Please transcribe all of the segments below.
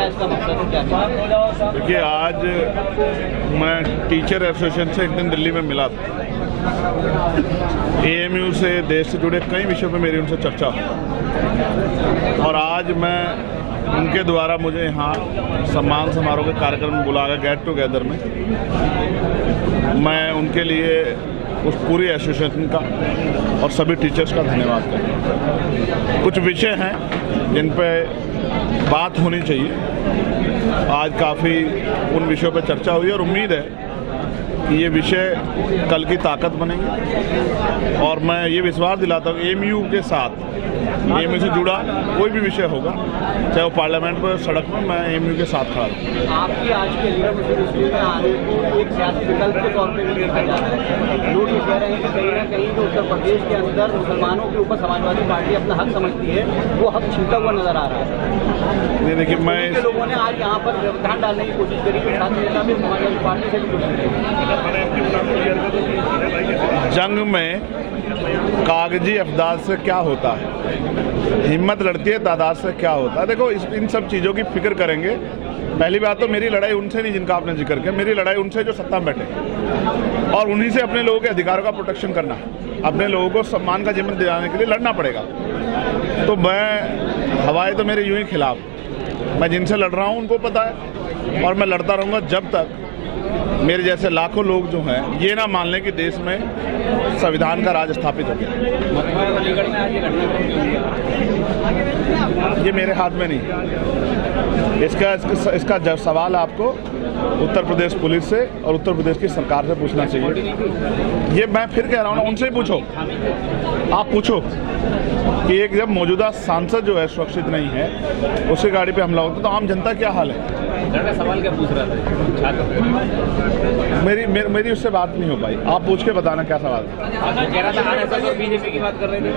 क्या इसका मकसद है, क्या? देखिए, आज मैं टीचर एसोसिएशन से एक दिन दिल्ली में मिला था। एएमयू से, देश से जुड़े कई विषयों पे मेरी उनसे चर्चा हुई और आज मैं उनके द्वारा मुझे यहाँ सम्मान समारोह के कार्यक्रम में बुलाया, गेट टुगेदर में। मैं उनके लिए उस पूरी एसोसिएशन का और सभी टीचर्स का धन्यवाद करता हूँ। कुछ विषय हैं जिन पे बात होनी चाहिए। आज काफ़ी उन विषयों पे चर्चा हुई और उम्मीद है कि ये विषय कल की ताकत बनेंगे और मैं ये विश्वास दिलाता हूँ एएमयू के साथ, एएमयू से जुड़ा कोई भी विषय होगा, चाहे वो पार्लियामेंट पर, सड़क में, मैं एएमयू के साथ खड़ा हूँ। आपकी आज के यूनिवर्सिटी में आने को एक सियासी विकल्प के तौर पर भी देखा जा रहा है। लोग ये कह रहे हैं कि कहीं ना कहीं जो उत्तर प्रदेश के अंदर मुसलमानों के ऊपर समाजवादी पार्टी अपना हक समझती है, वो हक छीनता हुआ नजर आ रहा है। ये देखिए, मैं लोगों ने आज यहाँ पर व्यवधान डालने की कोशिश करी, छात्र नेता भी समाजवादी पार्टी से भी कोशिश करी। जंग में कागजी अफदाद से क्या होता है, हिम्मत लड़ती है तादाद से क्या होता है। देखो, इन सब चीज़ों की फिक्र करेंगे। पहली बात तो मेरी लड़ाई उनसे नहीं जिनका आपने जिक्र किया, मेरी लड़ाई उनसे जो सत्ता में बैठे और उन्हीं से अपने लोगों के अधिकारों का प्रोटेक्शन करना, अपने लोगों को सम्मान का जीवन दिलाने के लिए लड़ना पड़ेगा। तो मैं, हवाएं तो मेरे यूं ही खिलाफ, मैं जिनसे लड़ रहा हूँ उनको पता है और मैं लड़ता रहूँगा जब तक मेरे जैसे लाखों लोग जो हैं ये ना मान लें कि देश में संविधान का राज स्थापित हो गया। ये मेरे हाथ में नहीं। इसका जब सवाल आपको उत्तर प्रदेश पुलिस से और उत्तर प्रदेश की सरकार से पूछना चाहिए। ये मैं फिर कह रहा हूँ, उनसे ही पूछो, आप पूछो कि एक जब मौजूदा सांसद जो है सुरक्षित नहीं है, उसकी गाड़ी पे हमला होता तो आम जनता क्या हाल है। सवाल क्या पूछ रहा था? मेरी उससे बात नहीं हो पाई। आप पूछ के बताना क्या सवाल कह रहा था। आरएसएस और बीजेपी की बात कर रहे थे।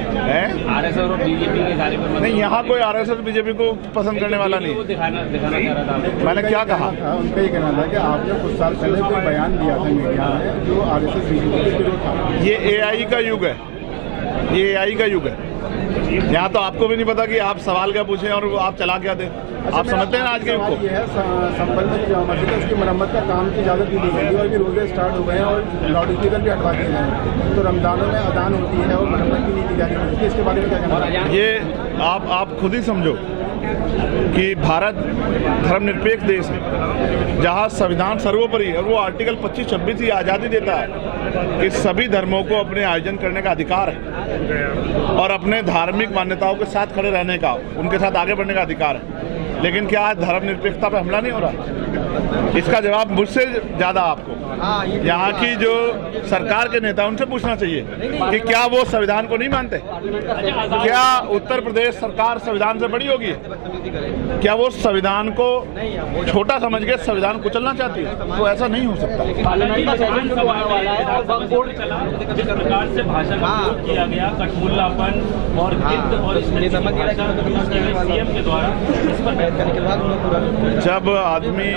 आरएसएस और बीजेपी के बारे में नहीं, यहाँ कोई आरएसएस बीजेपी को पसंद करने वाला नहीं। दिखाना चाह रहा था। मैंने क्या कहा? उनका ये कहना था कि आपने कुछ साल पहले कोई बयान दिया था मीडिया में जो आरएसएस बीजेपी के विरोध था। ये एआई का युग है, ये एआई का युग है। यहाँ तो आपको भी नहीं पता कि आप सवाल क्या पूछें और आप चला क्या दें। आप समझते हैं ना आज के युग को। ये है, संपल में जो मस्जिद है उसकी मरम्मत का काम की इजाज़त दी गई और भी रोजे स्टार्ट हो गए हैं और लाउड स्पीकर भी हटवा दिए गए हैं। तो रमजानों में अजान होती है और मरम्मत भी नहीं की जाती है, इसके बारे में क्या कहना है? ये आप खुद ही समझो कि भारत धर्मनिरपेक्ष देश है जहाँ संविधान सर्वोपरि है और वो आर्टिकल 25-26 ही आज़ादी देता है कि सभी धर्मों को अपने आयोजन करने का अधिकार है और अपने धार्मिक मान्यताओं के साथ खड़े रहने का, उनके साथ आगे बढ़ने का अधिकार है। लेकिन क्या आज धर्मनिरपेक्षता पर हमला नहीं हो रहा? इसका जवाब मुझसे ज़्यादा आपको यहाँ की जो सरकार के नेता उनसे पूछना चाहिए कि क्या वो संविधान को नहीं मानते? क्या उत्तर प्रदेश सरकार संविधान से बड़ी होगी? क्या वो संविधान को छोटा समझ के संविधान को कुचलना चाहती है? तो ऐसा नहीं हो सकता। सरकार से भाषा का उपयोग किया गया, कठमुल्लापन और जिद और सीएम के द्वारा इस पर जब आदमी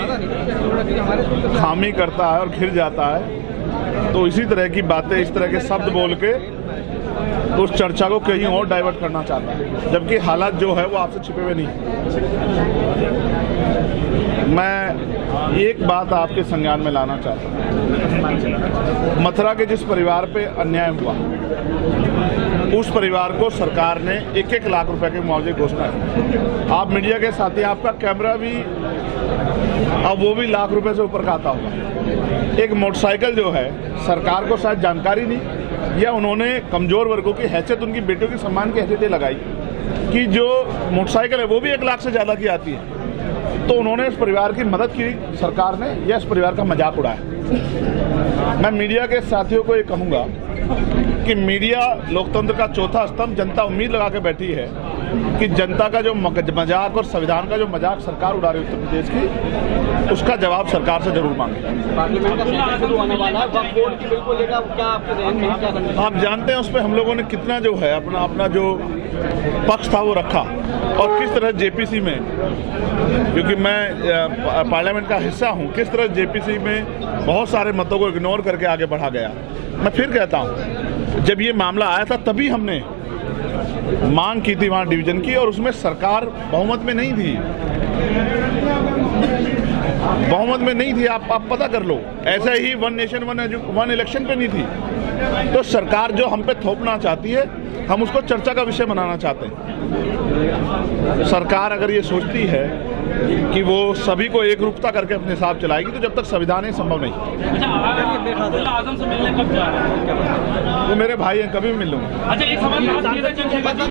खामी करता है और घिर जाता है तो इसी तरह की बातें, इस तरह के शब्द बोल के उस चर्चा को कहीं और डाइवर्ट करना चाहता है, जबकि हालात जो है वो आपसे छिपे हुए नहीं। मैं एक बात आपके संज्ञान में लाना चाहता हूँ। मथुरा के जिस परिवार पे अन्याय हुआ, उस परिवार को सरकार ने 1-1 लाख रुपए के मुआवजे की घोषणा की। आप मीडिया के साथी, आपका कैमरा भी अब वो भी लाख रुपए से ऊपर का आता होगा। एक मोटरसाइकिल जो है, सरकार को शायद जानकारी नहीं या उन्होंने कमजोर वर्गों की हैसियत, उनकी बेटियों की सम्मान की हैसियत लगाई कि जो मोटरसाइकिल है वो भी 1 लाख से ज़्यादा की आती है। तो उन्होंने इस परिवार की मदद की सरकार ने, या इस परिवार का मजाक उड़ाया। मैं मीडिया के साथियों को ये कहूँगा कि मीडिया लोकतंत्र का चौथा स्तंभ, जनता उम्मीद लगा के बैठी है कि जनता का जो मजाक और संविधान का जो मजाक सरकार उड़ा रही है उत्तर प्रदेश की, उसका जवाब सरकार से जरूर मांगे। आप जानते हैं उस पर हम लोगों ने कितना जो है अपना जो पक्ष था वो रखा और किस तरह जेपीसी में, क्योंकि मैं पार्लियामेंट का हिस्सा हूं, किस तरह जेपीसी में बहुत सारे मतों को इग्नोर करके आगे बढ़ा गया। मैं फिर कहता हूं, जब ये मामला आया था तभी हमने मांग की थी वहां डिवीजन की और उसमें सरकार बहुमत में नहीं थी। बहुमत में नहीं थी। आप पता कर लो, ऐसे ही वन नेशन वन इलेक्शन पे नहीं थी। तो सरकार जो हम पे थोपना चाहती है, हम उसको चर्चा का विषय बनाना चाहते हैं। सरकार अगर ये सोचती है कि वो सभी को एक रूपता करके अपने हिसाब चलाएगी, तो जब तक संविधान ही संभव नहीं। अच्छा, आजम से मिलने कब जा रहे हैं? वो मेरे भाई हैं, कभी भी मिल लूंगा। अच्छा, एक सवाल